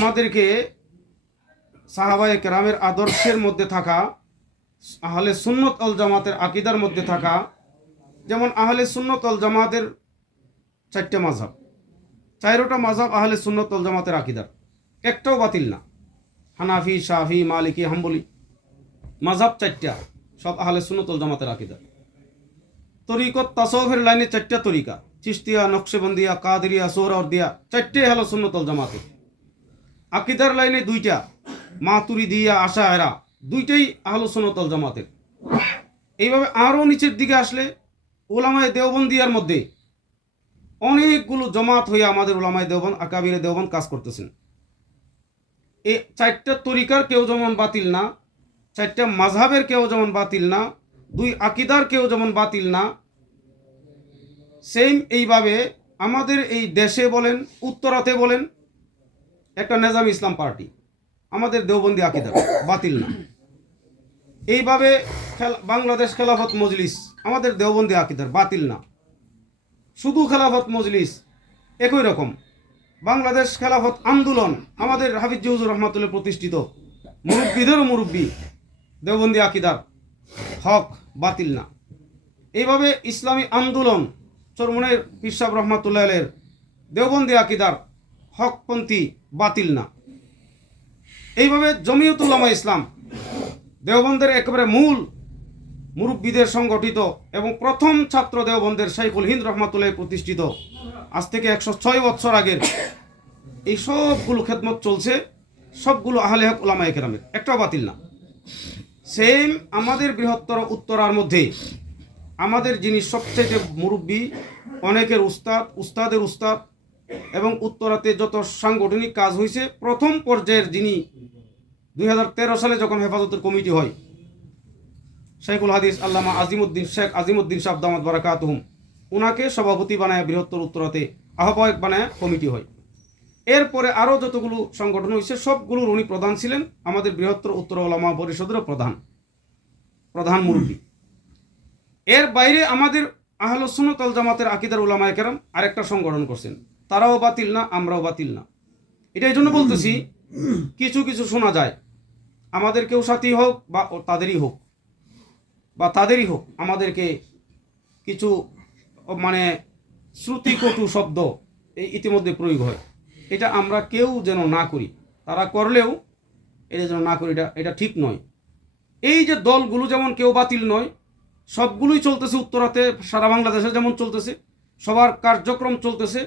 আমাদেরকে সাহাবায়ে কেরামের আদর্শের মধ্যে থাকা, আহলে সুন্নত অল জামাতের আকিদার মধ্যে থাকা, যেমন আহলে সুন্নত অল জামাতের চারটে মাঝহাব চারোটা মাঝহাব আহলে সুন্নত অল জামাতের আকিদার। একটাও বাতিল না। হানাফি শাহি মালিকি, হাম্বলি। মাঝহাব চারটা, সব আহলে সুন্নত অল জামাতের আকিদার। তরিকত তাসৌফের লাইনে চারটা তরিকা। চিস্তিয়া নকশেবন্দিয়া, কাদরিয়া, সোহরাওয়ার্দিয়া চারটে হলো সুন্নতল জামাতে আকিদার লাইনে দুইটা, মাতুরি দিয়া আশা এরা দুইটাই আহলো সুন্নতল জামাতের। এইভাবে আরও নিচের দিকে আসলে ওলামায় দেওবন্দিয়ার মধ্যে অনেকগুলো জমাত হয়ে আমাদের ওলামায় দেওবন আকাবিরে দেওবন কাজ করতেছেন। এই চারটা তরিকার কেউ যেমন বাতিল না, চারটা মাঝহাবের কেউ যেমন বাতিল না, দুই আকিদার কেউ যেমন বাতিল না, সেম এইভাবে আমাদের এই দেশে বলেন, উত্তরাতে বলেন একটা নেজাম ইসলাম পার্টি। আমাদের দেওবন্দি আকিদার বাতিল না। এইভাবে বাংলাদেশ খেলাফত মজলিস আমাদের দেওবন্দি আকিদার, বাতিল না। শুধু খেলাফত মজলিস, একই রকম। বাংলাদেশ খেলাফত আন্দোলন আমাদের হাফিজ জহুজুর রহমাতুল্লাহ প্রতিষ্ঠিত। মুরব্বীদেরও মুরব্বী, দেওবন্দি আকিদার হক বাতিল না। এইভাবে ইসলামী আন্দোলন চরমনের পিসাব রহমাতুল্লাহ দেওবন্দি আকিদার হকপন্থী বাতিল না। এইভাবে জমিয়তুল্লামা ইসলাম দেওবন্দের একেবারে মূল মুরব্বীদের সংগঠিত এবং প্রথম ছাত্র দেওবন্দের শাইখুল হিন্দ রহমাতুল্লাহ প্রতিষ্ঠিত আজ থেকে একশো ছয় বছর আগের এই সবগুলো খেদমত চলছে, সবগুলো আহলে হক ওলামা একরামের, একটাও বাতিল না। সেম আমাদের বৃহত্তর উত্তরার মধ্যে আমাদের যিনি সবচেয়ে মুরব্বী, অনেকের উস্তাদ, উস্তাদের উস্তাদ এবং উত্তরাতে যত সাংগঠনিক কাজ হয়েছে প্রথম পর্যায়ের যিনি দুই হাজার তেরো সালে যখন হেফাজতের কমিটি হয় শেখুল হাদিস আল্লামা আজিমুদ্দিন শেখ আজিমুদ্দিন শাহ দামাদ বারাকাতহুম ওনাকে সভাপতি বানায় বৃহত্তর উত্তরাতে আহ্বায়ক বানায় কমিটি হয়। এরপরে আরও যতগুলো সংগঠন হয়েছে সবগুলোর উনি প্রধান ছিলেন আমাদের বৃহত্তর উত্তর ওলামা পরিষদেরও প্রধান প্রধান মুরব্বী। এর বাইরে আমাদের আহল সুন্নতল জামাতের আকিদার উলামায়ে কেরাম আরেকটা সংগঠন করছেন। তারাও বাতিল না, আমরাও বাতিল না। এটা এই জন্য বলতেছি, কিছু কিছু শোনা যায়। আমাদের কেউ সাথী হোক বা তাদেরই হোক, বা তাদেরই হোক, আমাদেরকে কিছু মানে শ্রুতিকটু শব্দ এই ইতিমধ্যে প্রয়োগ হয়। এটা আমরা কেউ যেন না করি। তারা করলেও এটা যেন না করি, এটা এটা ঠিক নয়। এই যে দলগুলো যেমন কেউ বাতিল নয়, সবগুলোই চলতেছে উত্তরাতে, সারা বাংলাদেশে যেমন চলতেছে, সবার কার্যক্রম চলতেছে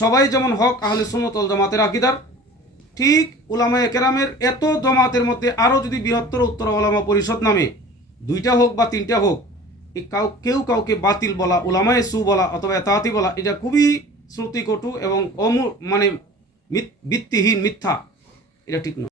সবাই যেমন হক, আহলে সুন্নতল জামাতের আকিদার, ঠিক ওলামা কেরামের এত জমাতের মধ্যে আরও যদি বৃহত্তর উত্তর ওলামা পরিষদ নামে দুইটা হোক বা তিনটা হোক এই কাউ, কেউ কাউকে বাতিল বলা ওলামায় সু বলা অথবা এতাহাতি বলা, এটা খুবই শ্রুতিকটু এবং অমু মানে ভিত্তিহীন মিথ্যা, এটা ঠিক নয়।